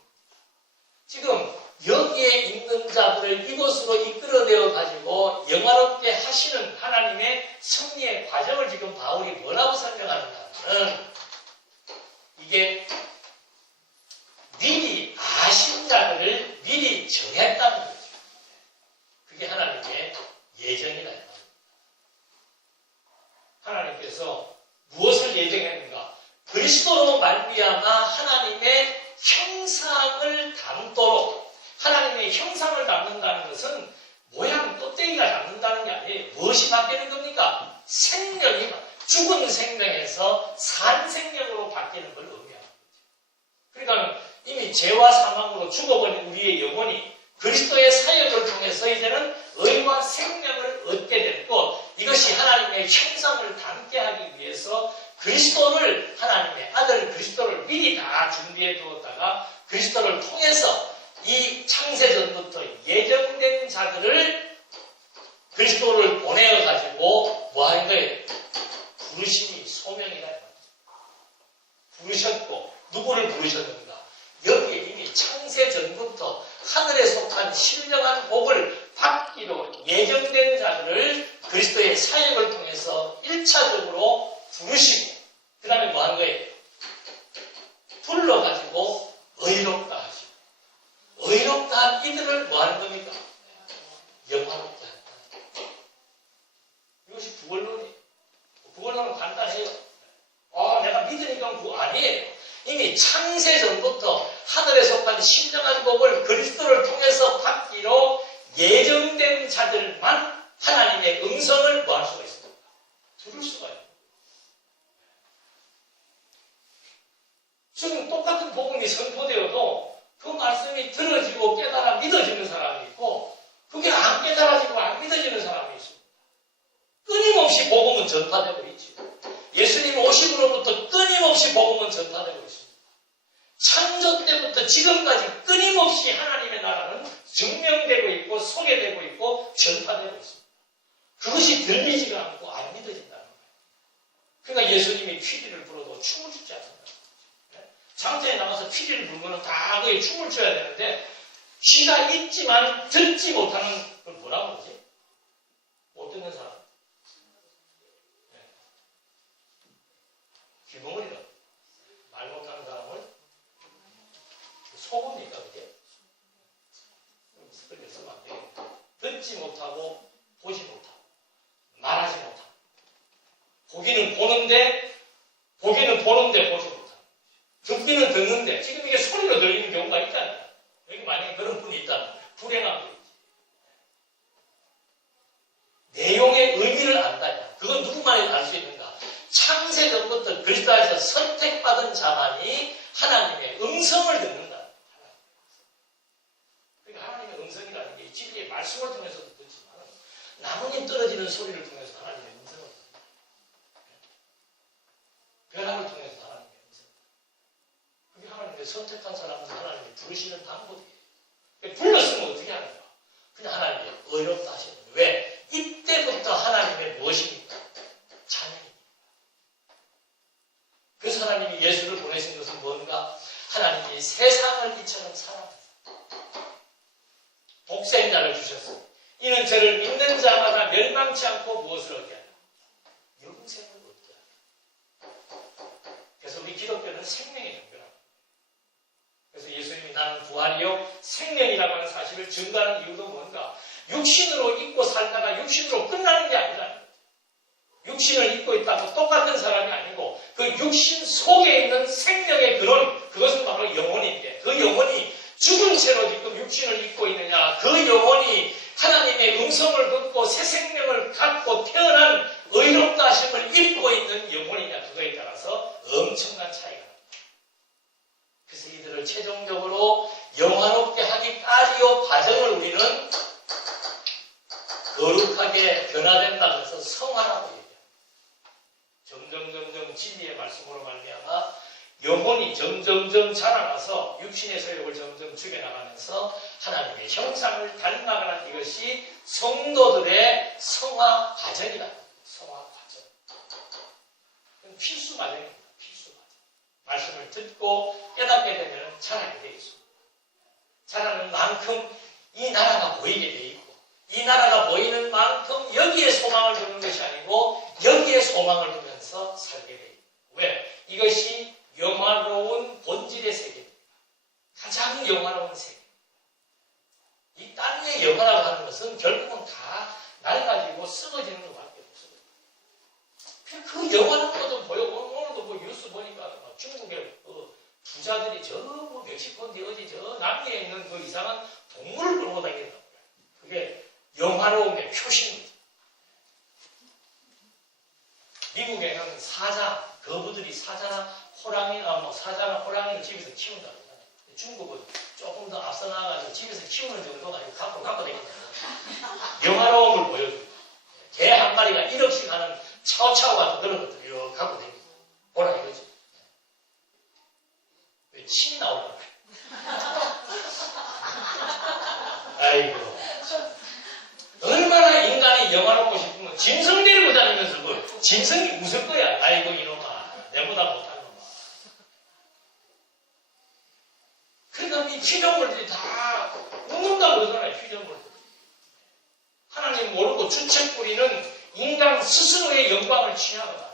지금 여기에 있는 자들을 이곳으로 이끌어내어 가지고 영화롭게 하시는 하나님의 승리의 과정을 지금 바울이 뭐라고 설명하는가 하면 이게 미리 아신 자들을 미리 정했다는 거죠. 그게 예정이다. 하나님께서 무엇을 예정했는가? 그리스도로 말미암아 하나님의 형상을 담도록, 하나님의 형상을 담는다는 것은 모양 껍데기가 담는다는 게 아니에요. 무엇이 바뀌는 겁니까? 생명이, 죽은 생명에서 산 생명으로 바뀌는 걸 의미합니다. 그러니까 이미 죄와 사망으로 죽어버린 우리의 영혼이 그리스도의 사역을 통해서 이제는 의와 생명을 얻게 됐고, 이것이 하나님의 형상을 담게 하기 위해서 그리스도를, 하나님의 아들 그리스도를 미리 다 준비해 두었다가 그리스도를 통해서 이 창세전부터 예정된 자들을 그리스도를 보내어가지고 뭐 하는 거예요? 부르심이 소명이다. 부르셨고, 누구를 부르셨는가? 여기에 이미 창세전부터 하늘에 속한 신령한 복을 받기로 예정된 자들을 그리스도의 사역을 통해서 1차적으로 부르시고, 그 다음에 뭐 한 거예요? 불러가지고 의롭다 하시고, 의롭다 한 이들을 뭐 하는 겁니까? 영화롭다 한다. 이것이 구원론이에요. 구원론은 간단해요. 내가 믿으니까 구원 아니에요. 이미 창세전부터 하늘에 속한 신령한 복을 그리스도를 통해서 받기로 예정된 자들만 하나님의 음성을 뭐 할 수가 있습니다. 들을 수가 있습니다. 지금 똑같은 복음이 선포되어도 그 말씀이 들어지고 깨달아 믿어지는 사람이 있고, 그게 안 깨달아지고 안 믿어지는 사람이 있습니다. 끊임없이 복음은 전파되고 있죠. 예수님 오심으로부터 끊임없이 복음은 전파되고 있습니다. 창조 때부터 지금까지 끊임없이 하나님의 나라는 증명되고 있고 소개되고 있고 전파되고 있습니다. 그것이 들리지가 않고 안 믿어진다는 거예요. 그러니까 예수님이 피리를 불어도 춤을 추지 않는다. 장터에 나가서 피리를 불면 다 거기에 춤을 춰야 되는데, 귀가 있지만 듣지 못하는 걸 뭐라고 그러지? 못 듣는 사람. 귀머거리다. 말 못하는 사람을 속읍니까, 그게? 그렇게 쓰면 안 되겠다. 듣지 못하고, 보지 못하고, 말하지 못하고. 보기는 보는데 보지 못하고. 듣기는 듣는데, 지금 이게 소리로 들리는 경우가 있잖아요. 여기 만약에 그런 분이 있다면, 불행한 분이지. 내용의 의미를 안다. 그건 누구만이 알 수 있는가? 창세전부터 그리스도 안에서 선택받은 자만이 하나님의 음성을 듣는다. 그러니까 하나님의 음성이라는 게 진리의 말씀을 통해서도 듣지만, 나뭇잎 떨어지는 소리를 통해서 하나님의 음성을 듣는다. 변화를 통해서 하나님의 음성. 그게 하나님의 선택한 사람은 하나님이 부르시는 방법이에요. 불렀으면 어떻게 하는가? 그냥 하나님이 의롭다 하시는 거예요. 왜? 이때부터 하나님의 무엇입니까? 자녀입니다. 그래서 하나님이 예수를 보내신 것은 뭔가? 하나님이 세상을 이처럼 사랑합니다. 독생자를 주셨어요. 이는 저를 믿는 자마다 멸망치 않고 무엇을 얻게 하냐? 영생을 얻게 하냐. 그래서 우리 기독교는 생명의 종교랍니다. 그래서 예수님이 나는 부활이요 생명이라고 하는 사실을 증거하는 이유도 뭔가? 육신으로 입고 살다가 육신으로 끝나는 게 아니라, 육신을 입고 있다고 똑같은 사람이 아니고 그 육신 속에 있는 생명의 근원, 그것은 바로 영혼인데, 그 영혼이 죽은 채로 지금 육신을 입고 있느냐, 그 영혼이 하나님의 음성을 듣고 새 생명을 갖고 태어난 의롭다 하심을 입고 있는 영혼이냐, 그거에 따라서 엄청난 차이가 납니다. 그래서 이들을 최종적으로 영화롭게 하기까지의 과정을 우리는 거룩하게 변화된다고 해서 성화라고 얘기합니다. 점점 진리의 말씀으로 말미암아 영혼이 점점 자라나서 육신의 소욕을 점점 죽여나가면서 하나님의 형상을 닮아가는 이것이 성도들의 성화 과정이다. 성화 과정. 필수 과정입니다. 필수 과정. 말씀을 듣고 깨닫게 되면 자라게 되어 있습니다. 자라는 만큼 이 나라가 보이게 되어 있고, 이 나라가 보이는 만큼 여기에 소망을 두는 것이 아니고 여기에 소망을 두면서 살게 됩니다. 왜? 이것이 영화로운 본질의 세계입니다. 가장 영화로운 세계. 이 땅의 영화라고 하는 것은 결국은 다 낡아지고 썩어지는 것밖에 없어요. 그 영원한 것도 보여. 오늘도 뭐 뉴스 보니까 막 중국의 그 부자들이 뭐 멕시코인데 어디 남미에 있는 그 이상한 동물을 끌고 다닌다고 그래요. 그게 영화로움의 표시입니다. 미국에는 거부들이 사자나 호랑이를 집에서 키운다고 하잖아요. 중국은 조금 더 앞서 나가가지고 집에서 키우는 정도가 아니고 갖고 다니잖아요. 영화로움을 보여줍니다. 개 한 마리가 1억씩 하는 차오차오 같은 그런 것들 이렇게 갖고 다닙니다. 보라 이거지. 왜 침이 나오려고 그래. 아이고. 얼마나 인간이 영화롭고 싶으면 짐승 데리고 다니면서 그 짐승이 웃을 거야. 아이고 이놈아. 내보다 못하는 놈아. 그러니까 이 피조물들이 다 웃는다고 그러잖아요. 피조물들. 하나님 모르고 주책 부리는 인간 스스로의 영광을 취하거나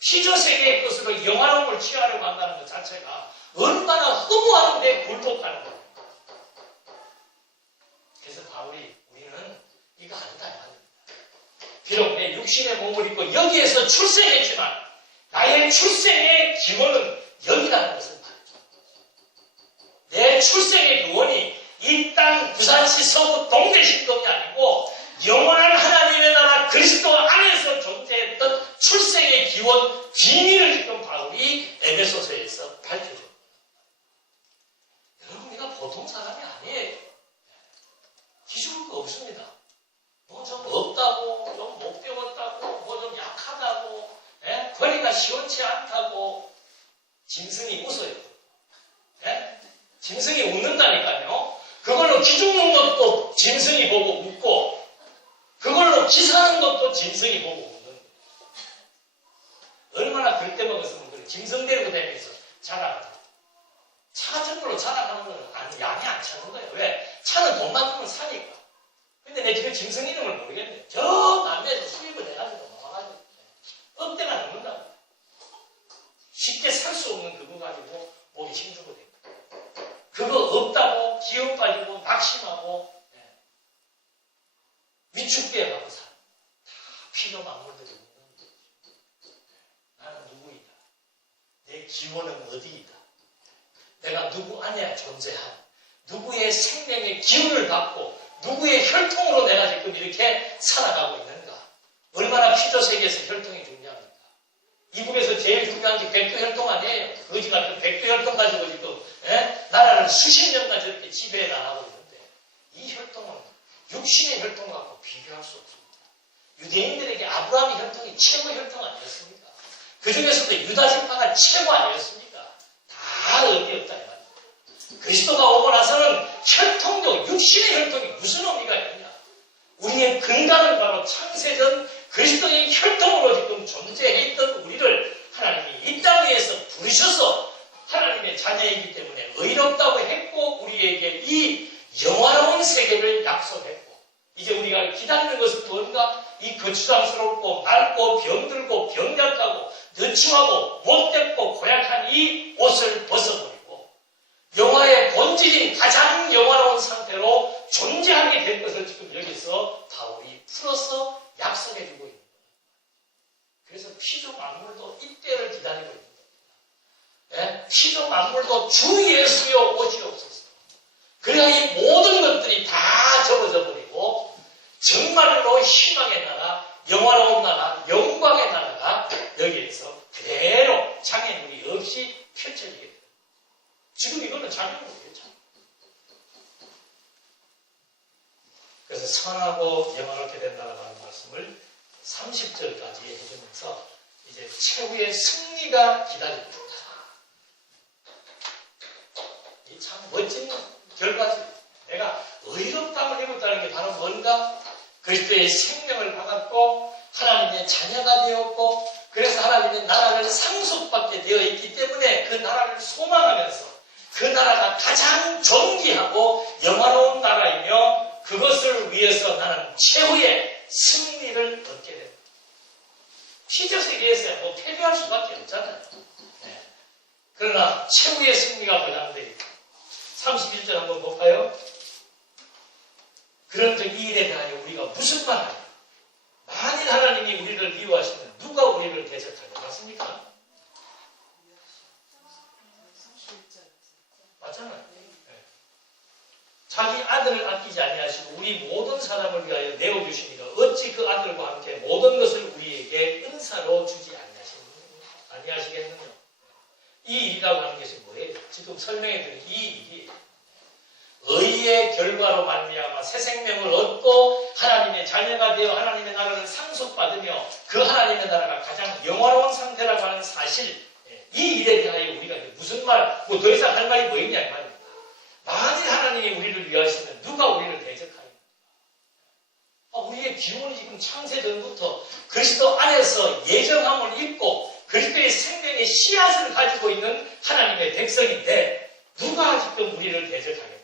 피조세계의 것으로 영화로움을 취하려고 한다는 것 자체가 얼마나 허무한데 굴복하는 거예요. 그래서 바울이 우리는 이거 아니다. 비록 내 육신의 몸을 입고 여기에서 출생했지만 나의 출생의 기원은 여기라는 것을 말이죠. 내 출생의 기원이 이 땅 부산시 서구 동대신동이 아니고 영원한 하나님의 나라 그리스도 안에서 존재했던 출생의 기원 비밀을 지금 바울이 에베소서에서 밝혀줍니다. 여러분 우리가 보통 사람이 아니에요. 기죽을 거 없습니다. 뭐 좀 없다고, 좀 못 배웠다고, 뭐 좀 약하다고, 거리가 시원치 않다고 짐승이 웃어요. 짐승이 웃는다니까요. 그걸로 기죽는 것도 짐승이 보고 웃고 그걸로 기사하는 것도 짐승이 보고 웃는 거예요. 얼마나 들때 먹었으면 그래. 짐승 데리고 다니면서 자라가죠. 차 같은 걸로 자라가는 건 양이 안 차는 거예요. 왜? 차는 돈 많으면 사니까. 근데 내 지금 짐승 이름을 모르겠네. 저 남해에서 수입을 해가지고 나와가지고 억대가 넘는다고. 쉽게 살 수 없는 그거 가지고 목이 힘주고 됩니다. 그거 없다고 기운 빠지고 낙심하고 위축되어 가고 살아. 다 피조 만물들이 있는 거예요. 나는 누구이다. 내 기원은 어디이다. 내가 누구 안에 존재한 누구의 생명의 기운을 받고 누구의 혈통으로 내가 지금 이렇게 살아가고 있는가. 얼마나 피조세계에서 혈통이 중요합니까. 이북에서 제일 중요한 게 백두 혈통 아니에요. 거지 같은 백두 혈통 가지고 지금 나라를 수십 년간 저렇게 지배해 나가고 있는데 이 혈통은 육신의 혈통 갖고 비교할 수 없습니다. 유대인들에게 아브라함의 혈통이 최고 혈통 아니었습니까? 그 중에서도 유다 지파가 최고 아니었습니까? 다 의미 없다. 그리스도가 오고 나서는 혈통도 육신의 혈통이 무슨 의미가 있느냐. 우리의 근간은 바로 창세전 그리스도의 혈통으로 지금 존재했던 우리를 하나님이 이 땅 위에서 부르셔서 하나님의 자녀이기 때문에 의롭다고 했고 우리에게 이 영화로운 세계를 약속했고 이제 우리가 기다리는 것은 뭔가 이 거추장스럽고 낡고 병들고 병약하고 느침하고 못됐고 고약한 이 옷을 벗어버리고 영화의 본질인 가장 영화로운 상태로 존재하게 된 것을 지금 여기서 바울이 풀어서 약속해주고 있는 거예요. 그래서 피조 만물도 이때를 기다리고 있는 겁니다. 피조 만물도 주 예수여 오시옵소서. 그래야 이 모든 것들이 다 접어져 버리고 정말로 희망의 나라, 영화로운 나라, 영광의 나라가 여기에서 그대로 장애물이 없이 펼쳐지게 됩니다. 지금 이거는 장애물이에요. 그래서 선하고 영화롭게 된다는 말씀을 30절까지 해주면서 이제 최후의 승리가 기다립니다. 이 참 멋진 결과지. 내가 의롭다함을 입었다는 게 바로 뭔가? 그리스도의 생명을 받았고 하나님의 자녀가 되었고 그래서 하나님의 나라를 상속받게 되어 있기 때문에 그 나라를 소망하면서 그 나라가 가장 존귀하고 영화로운 나라이며 그것을 위해서 나는 최후의 승리를 얻게 됩니다. 피조세계에서 뭐 패배할 수밖에 없잖아요. 그러나 최후의 승리가 보장되어 있다. 31절 한번 볼까요? 그런즉 이 일에 대하여 우리가 무슨 말하냐? 하나님이 우리를 미워하시면 누가 우리를 대적하냐? 맞습니까? 맞잖아요. 네. 자기 아들을 아끼지 아니하시고 우리 모든 사람을 위하여 내어주시니까 어찌 그 아들과 함께 모든 것을 우리에게 은사로 주지 아니하시겠느냐? 이 일이라고 하는 것이 뭐예요? 지금 설명해드린 이 일이 의의 결과로 말미암아 새 생명을 얻고 하나님의 자녀가 되어 하나님의 나라를 상속받으며 그 하나님의 나라가 가장 영화로운 상태라고 하는 사실, 이 일에 대하여 우리가 무슨 말, 뭐 더 이상 할 말이 뭐 있냐 이 말입니다. 만일 하나님이 우리를 위하시면 누가 우리를 대적하냐? 우리의 기본이 지금 창세전부터 그리스도 안에서 예정함을 입고 그리스도의 생명의 씨앗을 가지고 있는 하나님의 백성인데 누가 지금 우리를 대적하겠습니까?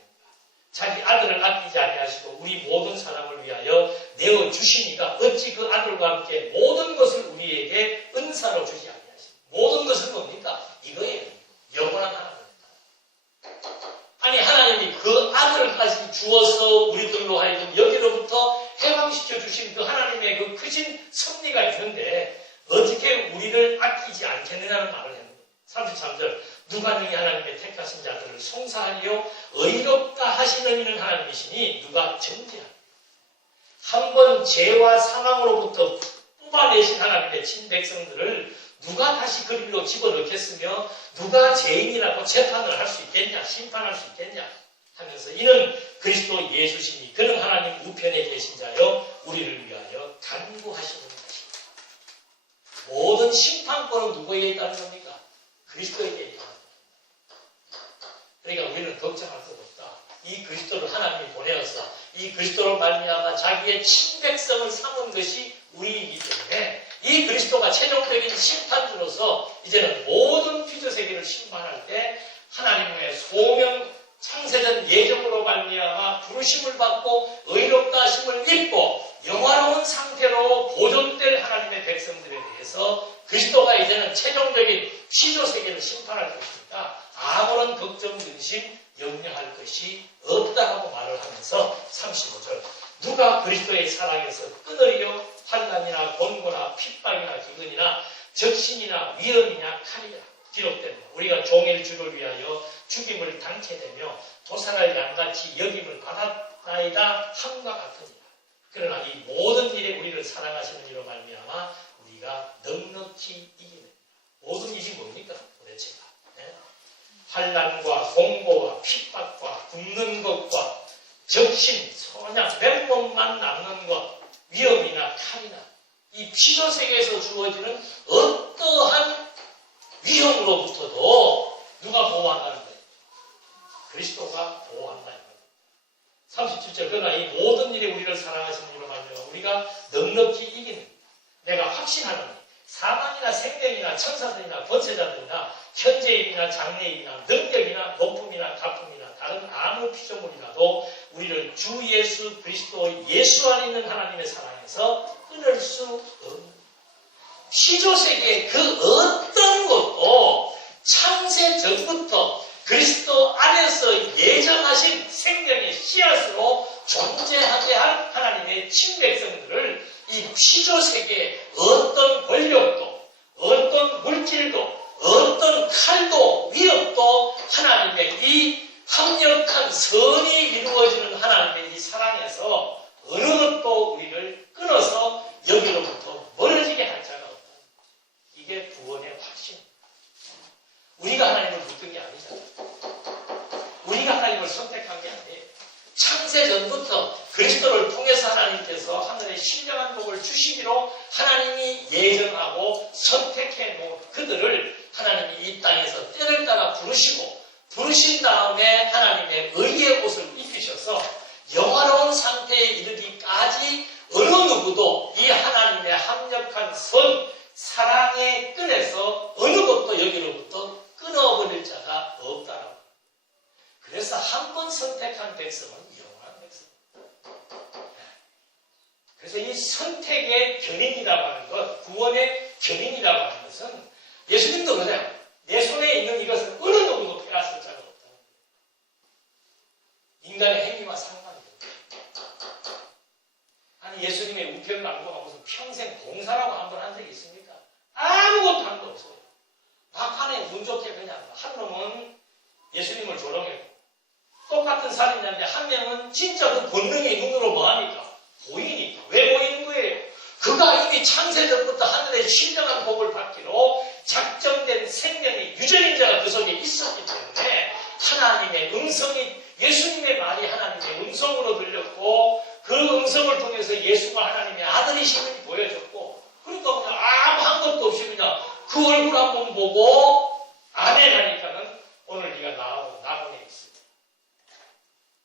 자기 아들을 아끼지 아니하시고 우리 모든 사람을 위하여 내어주시니까 어찌 그 아들과 함께 모든 것을 우리에게 은사로 주지 아니하시고 모든 것은 뭡니까? 이거예요. 영원한 하나님. 아니 하나님이 그 아들까지 주어서 우리들로 하여금 여기로부터 해방시켜 주신 그 하나님의 그 크신 섭리가 있는데 어떻게 우리를 아끼지 않겠느냐는 말을 했는 거예요. 33절 누가 능히 하나님의 택하신 자들을 송사하리요 의롭다 하시는 이는 하나님이시니 누가 정죄하리요. 한번 죄와 사망으로부터 뽑아내신 하나님의 친백성들을 누가 다시 그 길로 집어넣겠으며 누가 죄인이라고 재판을 할 수 있겠냐, 심판할 수 있겠냐 하면서 이는 그리스도 예수시니 그는 하나님 우편에 계신 자여 우리를 위하여 간구하시는 것입니다. 모든 심판권은 누구에게 있다는 겁니까? 그리스도에게 있다는 겁니다. 그러니까 우리는 걱정할 것 없다. 이 그리스도를 하나님이 보내어서 이 그리스도로 말미암아 자기의 친백성을 삼은 것이 우리이기 때문에 이 그리스도가 최종적인 심판주로서 이제는 모든 피조세계를 심판할 때 하나님의 소명 창세전 예정으로 말미암아 부르심을 받고 의롭다 하심을 입고 영화로운 상태로 보존될 하나님의 백성들에 대해서 그리스도가 이제는 최종적인 피조세계를 심판할 것이니까 아무런 걱정, 근심, 염려할 것이 없다고 말을 하면서 35절 누가 그리스도의 사랑에서 끊으리요 환난이나 곤고나 핍박이나 기근이나 적신이나 위험이냐 칼이라 기록됩니다. 우리가 종일 주를 위하여 죽임을 당케 되며 도살할 양같이 여김을 받았나이다 함과 같으니라. 그러나 이 모든 일에 우리를 사랑하시는 이로 말미암아 우리가 넉넉히 이기는 모든 일이 뭡니까? 도대체가 환난과 공고와 핍박과 굶는 것과 적신, 소냥, 맨몸만 남는 것, 위험이나 칼이나 이 피조세계에서 주어지는 어떠한 위험으로부터도 누가 보호한다는 거예요? 그리스도가 보호한다는 거예요. 37절 그러나 이 모든 일에 우리를 사랑하시는 이로 말미암아 우리가 넉넉히 이기는 내가 확신하노니 사망이나 생명이나 천사들이나 권세자들이나 현재일이나 장래일이나 능력이나 높음이나 가품이나 다른 아무 피조물이라도 우리를 주 예수 그리스도 예수 안에 있는 하나님의 사랑에서 끊을 수 없는 피조세계의 그 어떤 것도 창세 전부터 그리스도 안에서 예정하신 생명의 씨앗으로 존재하게 할 하나님의 친백성들을 이 피조세계의 어떤 권력도 어떤 물질도 어떤 칼도 위협도 하나님의 이 합력한 선이 이루어지는 하나님의 이 사랑에서 어느 것도 우리를 끊어서 여기로부터 멀어지게 할 자가 없다. 이게 구원의 확신입니다. 우리가 하나님을 붙든 게 아니잖아요. 우리가 하나님을 선택한 게 아니에요. 창세전부터 그리스도를 통해서 하나님께서 하늘의 신령한 복을 주시기로 하나님이 예정하고 선택해 놓은 그들을 하나님이 이 땅에서 때를 따라 부르신 다음에 하나님의 의의 옷을 입히셔서 영화로운 상태에 이르기까지 어느 누구도 이 하나님의 합력한 선, 사랑의 끈에서 어느 것도 여기로부터 끊어버릴 자가 없다라고. 그래서 한 번 선택한 백성은 영원한 백성. 그래서 이 선택의 견인이라고 하는 것, 구원의 견인이라고 하는 것은 예수님도 그러잖아요. 내 손에 있는 이것은 어느 누구도 빼앗을 자가 없다는 거예요. 인간의 행위와 상관이 됩니다. 아니 예수님의 나중에 우편 말고 하고서 평생 봉사라고 한 번 한 적이 있습니까? 아무것도 한 거 없어요. 막판에 운 좋게 그냥 한 놈은 예수님을 조롱했고 똑같은 살인자인데 한 명은 진짜 그 본능이 눈으로 뭐하니까? 보이니까. 왜 보이는 거예요? 그가 이미 창세전부터 하늘의 신령한 복을 받기로 작정된 생명의 유전인자가 그 속에 있었기 때문에 하나님의 음성이 예수님의 말이 하나님의 음성으로 들렸고 그 음성을 통해서 예수가 하나님의 아들이심을 보여줬고 그러니까 그냥 아무 한 것도 없이 그냥 그 얼굴 한번 보고 아멘 하니까는 오늘 네가 나하고 낙원에 있습니다.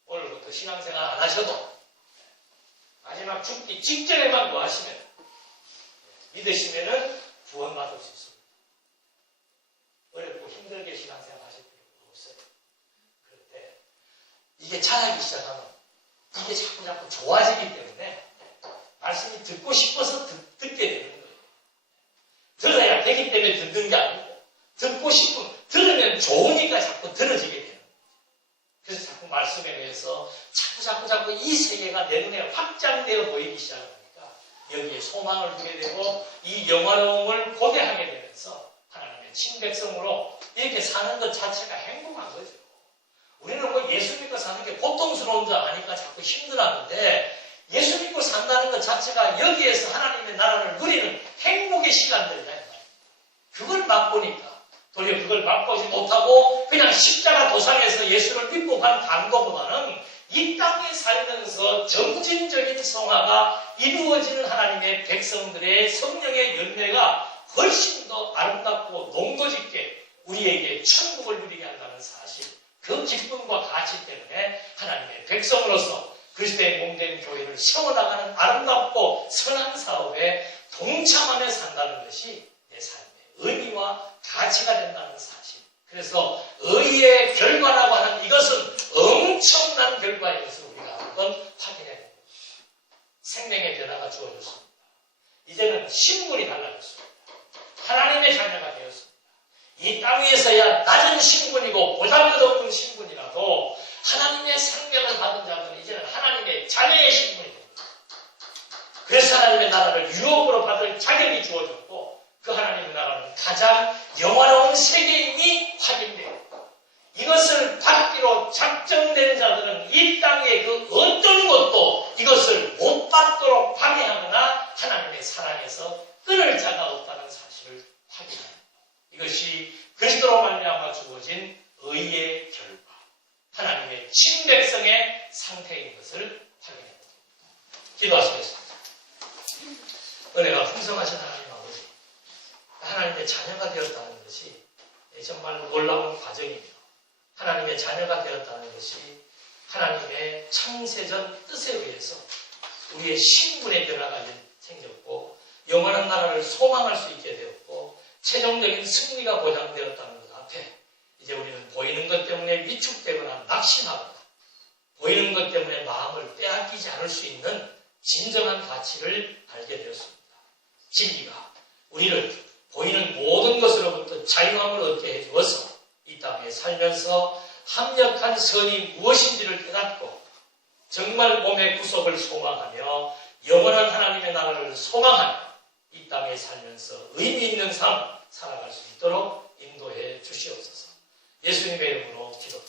오늘부터 신앙생활 안 하셔도 마지막 죽기 직전에만 뭐 하시면 믿으시면은 구원받을 수 있습니다. 어렵고 힘들게 신앙생활 하실 필요가 없어요. 그럴 때 이게 잘하기 시작하면 이게 자꾸 좋아지기 때문에 말씀이 듣고 싶어서 듣게 되는 거예요. 들어야 되기 때문에 듣는 게 아니고 듣고 싶으면 들으면 좋으니까 자꾸 들어지게 되는 거예요. 그래서 자꾸 말씀에 의해서 자꾸 이 세계가 내 눈에 확장되어 보이기 시작합니다. 여기에 소망을 두게 되고 이 영화로움을 고대하게 되면서 하나님의 친백성으로 이렇게 사는 것 자체가 행복한 거죠. 우리는 뭐 예수 믿고 사는 게 고통스러운 줄 아니까 자꾸 힘들어하는데 예수 믿고 산다는 것 자체가 여기에서 하나님의 나라를 누리는 행복의 시간들이다. 그걸 맛보니까 도리어 그걸 맛보지 못하고 그냥 십자가 도상에서 예수를 믿고 간 강도보다는 이 땅에 살면서 점진적인 성화가 이루어지는 하나님의 백성들의 성령의 열매가 훨씬 더 아름답고 농도짓게 우리에게 천국을 누리게 한다는 사실, 그 기쁨과 가치 때문에 하나님의 백성으로서 그리스도의 몸된 교회를 세워나가는 아름답고 선한 사업에 동참하며 산다는 것이 내 삶의 의미와 가치가 된다는 사실. 그래서 의의 결과라고 하는 이것은 엄청난 결과인 것을 우리가 한번 확인해야 됩니다. 생명의 변화가 주어졌습니다. 이제는 신분이 달라졌습니다. 하나님의 자녀가 되었습니다. 이 땅 위에서야 낮은 신분이고 보잘것없는 신분이라도 하나님의 생명을 받은 자들은 이제는 하나님의 자녀의 신분이 됩니다. 그래서 하나님의 나라를 유업으로 받을 자격이 주어졌고 그 하나님의 나라는 가장 영화로운 세계임이 확인되었고 이것을 받기로 작정된 자들은 이 땅의 그 어떤 것도 이것을 못 받도록 방해하거나 하나님의 사랑에서 끊을 자가 없다는 사실을 확인합니다. 이것이 그리스도로 말미암아 주어진 의의 결과, 하나님의 친백성의 상태인 것을 확인합니다. 기도하시겠습니다. 은혜가 풍성하신 하나님 아버지, 하나님의 자녀가 되었다는 것이 정말 놀라운 과정이며 하나님의 자녀가 되었다는 것이 하나님의 창세전 뜻에 의해서 우리의 신분의 변화가 생겼고 영원한 나라를 소망할 수 있게 되었고 최종적인 승리가 보장되었다는 것 앞에 이제 우리는 보이는 것 때문에 위축되거나 낙심하거나 보이는 것 때문에 마음을 빼앗기지 않을 수 있는 진정한 가치를 알게 되었습니다. 진리가 우리를 보이는 모든 것으로부터 자유함을 얻게 해주어서 이 땅에 살면서 합력한 선이 무엇인지를 깨닫고 정말 몸의 구속을 소망하며 영원한 하나님의 나라를 소망하며 이 땅에 살면서 의미 있는 삶 살아갈 수 있도록 인도해 주시옵소서. 예수님의 이름으로 기도합니다.